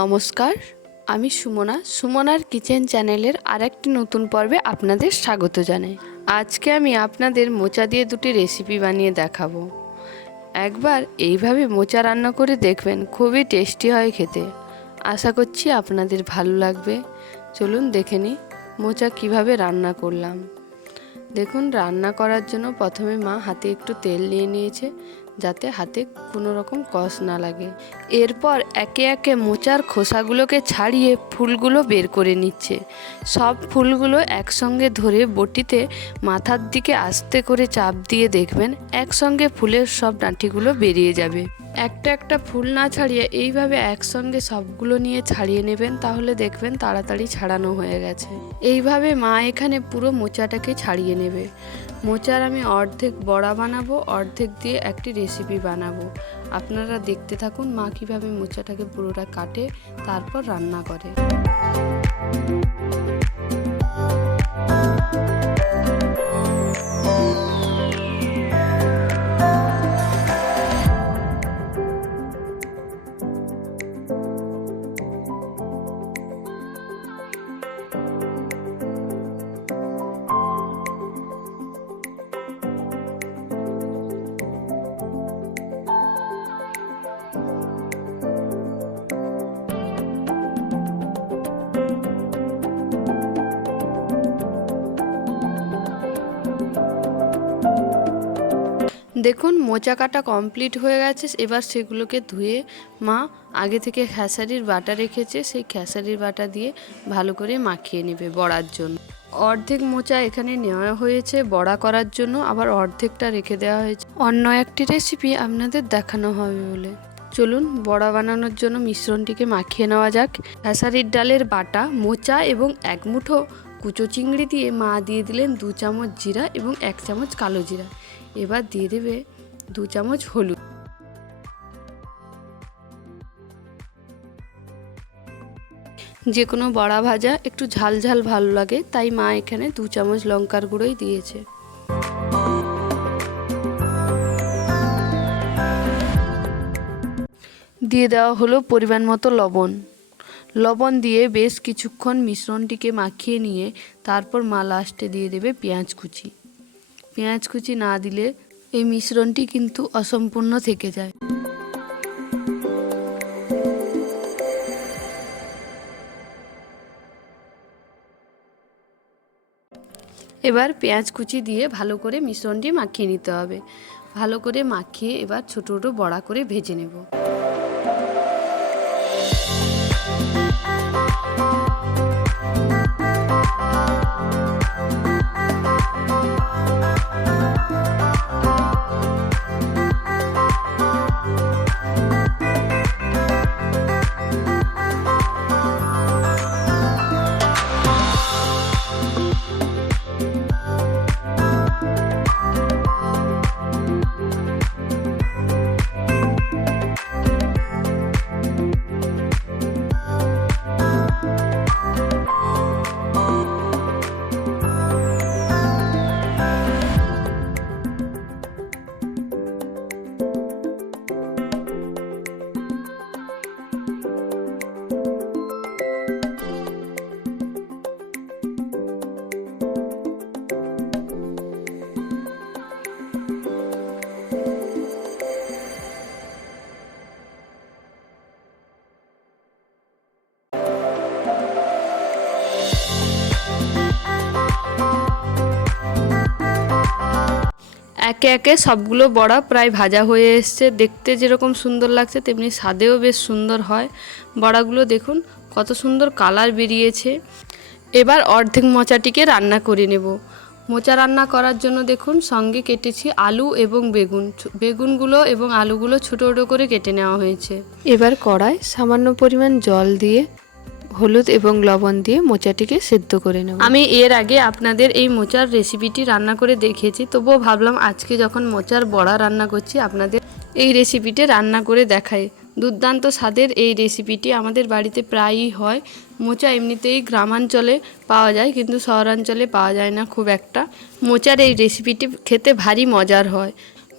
নমস্কার, আমি সুমনার কিচেন চ্যানেলের আরেকটি নতুন পর্বে আপনাদের স্বাগত জানাই। আজকে আমি আপনাদের মোচা দিয়ে দুটি রেসিপি বানিয়ে দেখাবো। একবার এইভাবে মোচা রান্না করে দেখবেন, খুবই টেস্টি হয় খেতে। আশা করছি আপনাদের ভালো লাগবে। চলুন দেখে নিই মোচা কিভাবে রান্না করলাম। দেখুন, রান্না করার জন্য প্রথমে মা হাতে একটু তেল নিয়ে নিয়েছে, যাতে হাতে কোনো রকম কষ না লাগে। এরপর একে একে মোচার খোসাগুলোকে ছাড়িয়ে ফুলগুলো বের করে নিচ্ছে। সব ফুলগুলো একসঙ্গে ধরে বটিতে মাথার দিকে আস্তে করে চাপ দিয়ে দেখবেন একসঙ্গে ফুলের সব ডাঁটিগুলো বেরিয়ে যাবে। একটা একটা ফুল না ছাড়িয়ে এইভাবে একসঙ্গে সবগুলো নিয়ে ছাড়িয়ে নেবেন, তাহলে দেখবেন তাড়াতাড়ি ছাড়ানো হয়ে গেছে। এইভাবে মা এখানে পুরো মোচাটাকে ছাড়িয়ে নেবে। মোচার আমি অর্ধেক বড়া বানাবো, অর্ধেক দিয়ে একটি রেসিপি বানাবো। আপনারা দেখতে থাকুন মা কীভাবে মোচাটাকে পুরোটা কাটে তারপর রান্না করে। দেখুন, মোচা কাটা কমপ্লিট হয়ে গেছে। এবার সেগুলোকে ধুয়ে মা আগে থেকে খেসারির বাটা রেখেছে, সেই খেসারির বাটা দিয়ে ভালো করে মাখিয়ে নেবে বড়ার জন্য। অর্ধেক মোচা এখানে নেওয়া হয়েছে বড়া করার জন্য, আবার অর্ধেকটা রেখে দেওয়া হয়েছে অন্য একটি রেসিপি আপনাদের দেখানো হবে বলে। চলুন বড়া বানানোর জন্য মিশ্রণটিকে মাখিয়ে নেওয়া যাক। খেসারির ডালের বাটা, মোচা এবং এক মুঠো কুচো চিংড়ি দিয়ে মা দিয়ে দিলেন 2 চামচ জিরা এবং 1 চামচ কালো জিরা। এবার দিয়ে দেবে 2 চামচ হলুদ। যে কোনো বড়া ভাজা একটু ঝাল ঝাল ভালো লাগে, তাই মা এখানে 2 চামচ লঙ্কার গুঁড়োই দিয়েছে। দিয়ে দেওয়া হলো পরিমাণ মতো লবণ দিয়ে বেশ কিছুক্ষণ মিশ্রণটিকে মাখিয়ে নিয়ে তারপর মা লাস্টে দিয়ে দেবে পেঁয়াজ কুচি না দিলে এই মিশ্রণটি কিন্তু অসম্পূর্ণ থেকে যায়। এবার পেঁয়াজ কুচি দিয়ে ভালো করে মিশ্রণটি মাখিয়ে নিতে হবে। ভালো করে মাখিয়ে এবার ছোট ছোট বড়া করে ভেজে নেব। একে একে সবগুলো বড়া প্রায় ভাজা হয়ে এসছে। দেখতে যেরকম সুন্দর লাগছে তেমনি স্বাদেও বেশ সুন্দর হয়। বড়াগুলো দেখুন কত সুন্দর কালার বেরিয়েছে। এবার অর্ধেক মোচাটিকে রান্না করে নেব। মোচা রান্না করার জন্য দেখুন সঙ্গে কেটেছি আলু এবং বেগুনগুলো এবং আলুগুলো ছোটো ছোটো করে কেটে নেওয়া হয়েছে। এবার কড়ায় সামান্য পরিমাণ জল দিয়ে হলুদ এবং লবণ দিয়ে মোচাটিকে সেদ্ধ করে নেব। আমি এর আগে আপনাদের এই মোচার রেসিপিটি রান্না করে দেখিয়েছি, তবুও ভাবলাম আজকে যখন মোচার বড়া রান্না করছি আপনাদের এই রেসিপিটি রান্না করে দেখাই। দুর্দান্ত স্বাদের এই রেসিপিটি আমাদের বাড়িতে প্রায়ই হয়। মোচা এমনিতেই গ্রামাঞ্চলে পাওয়া যায়, কিন্তু শহরাঞ্চলে পাওয়া যায় না খুব একটা। মোচার এই রেসিপিটি খেতে ভারী মজার হয়।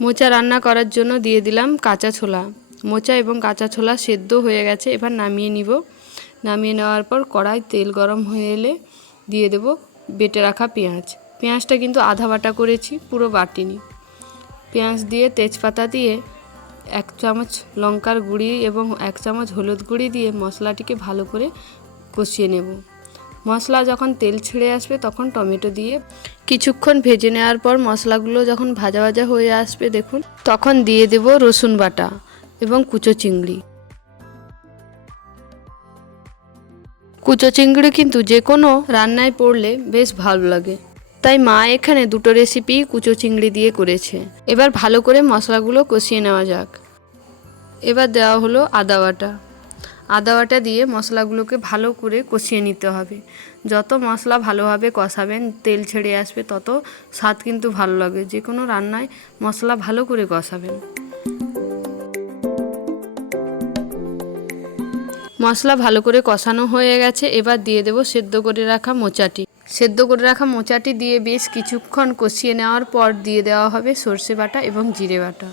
মোচা রান্না করার জন্য দিয়ে দিলাম কাঁচা ছোলা। মোচা এবং কাঁচা ছোলা সেদ্ধ হয়ে গেছে, এবার নামিয়ে নিব। নামিয়ে নেওয়ার পর কড়াই তেল গরম হয়ে এলে দিয়ে দেব বেটে রাখা পেঁয়াজ। পেঁয়াজটা কিন্তু আধা বাটা করেছি, পুরো বাটিনি। পেঁয়াজ দিয়ে তেজপাতা দিয়ে 1 চামচ লঙ্কার গুঁড়ি এবং 1 চামচ হলুদ গুঁড়ি দিয়ে মশলাটিকে ভালো করে কষিয়ে নেব। মশলা যখন তেল ছেড়ে আসবে তখন টমেটো দিয়ে কিছুক্ষণ ভেজে নেওয়ার পর মশলাগুলো যখন ভাজা ভাজা হয়ে আসবে দেখুন, তখন দিয়ে দেব রসুন বাটা এবং কুচো চিংড়ি। কুচো চিংড়ি কিন্তু যে কোনো রান্নায় পড়লে বেশ ভালো লাগে, তাই মা এখানে দুটো রেসিপি কুচো চিংড়ি দিয়ে করেছে। এবার ভালো করে মশলাগুলো কষিয়ে নেওয়া যাক। এবার দেওয়া হলো আদা বাটা। আদা বাটা দিয়ে মশলাগুলোকে ভালো করে কষিয়ে নিতে হবে। যত মশলা ভালোভাবে কষাবেন, তেল ছেড়ে আসবে, তত স্বাদ কিন্তু ভালো লাগে। যে কোনো রান্নায় মশলা ভালো করে কষাবেন। মশলা ভালো করে কষানো হয়ে গেছে, এবার দিয়ে দেব সেদ্ধ করে রাখা মোচাটি। সেদ্ধ করে রাখা মোচাটি দিয়ে বেশ কিছুক্ষণ কষিয়ে নেওয়ার পর দিয়ে দেওয়া হবে সর্ষে বাটা এবং জিরে বাটা।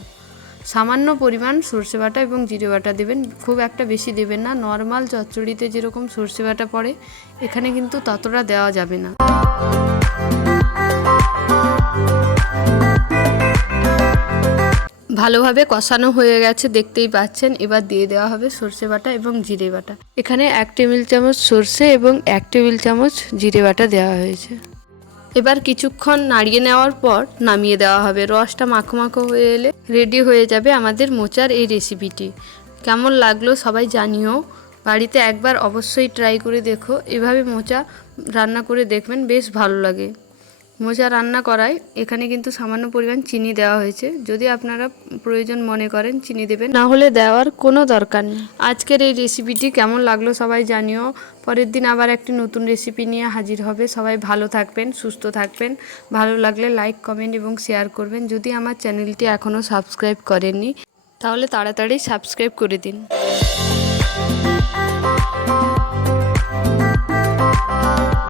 সামান্য পরিমাণ সর্ষে বাটা এবং জিরে বাটা দেবেন, খুব একটা বেশি দেবেন না। নর্মাল চচ্চড়িতে যেরকম সর্ষে বাটা পড়ে, এখানে কিন্তু ততটা দেওয়া যাবে না। ভালোভাবে কষানো হয়ে গেছে, দেখতেই পাচ্ছেন। এবার দিয়ে দেওয়া হবে সর্ষে বাটা এবং জিরে বাটা। এখানে 1 টেবিল চামচ সর্ষে এবং 1 টেবিল চামচ জিরে বাটা দেওয়া হয়েছে। এবার কিছুক্ষণ নাড়িয়ে নেওয়ার পর নামিয়ে দেওয়া হবে। রসটা মাখো মাখো হয়ে এলে রেডি হয়ে যাবে আমাদের মোচার এই রেসিপিটি। কেমন লাগলো সবাই জানিও। বাড়িতে একবার অবশ্যই ট্রাই করে দেখো। এভাবে মোচা রান্না করে দেখবেন, বেশ ভালো লাগে। মোচা রান্না করায় এখানে কিন্তু সামান্য পরিমাণ চিনি দেওয়া হয়েছে। যদি আপনারা প্রয়োজন মনে করেন চিনি দেবেন, না হলে দেওয়ার কোনো দরকার নেই। আজকের এই রেসিপিটি কেমন লাগলো সবাই জানিও। পরের দিন আবার একটি নতুন রেসিপি নিয়ে হাজির হবে। সবাই ভালো থাকবেন, সুস্থ থাকবেন। ভালো লাগলে লাইক, কমেন্ট এবং শেয়ার করবেন। যদি আমার চ্যানেলটি এখনও সাবস্ক্রাইব করেননি তাহলে তাড়াতাড়ি সাবস্ক্রাইব করে দিন।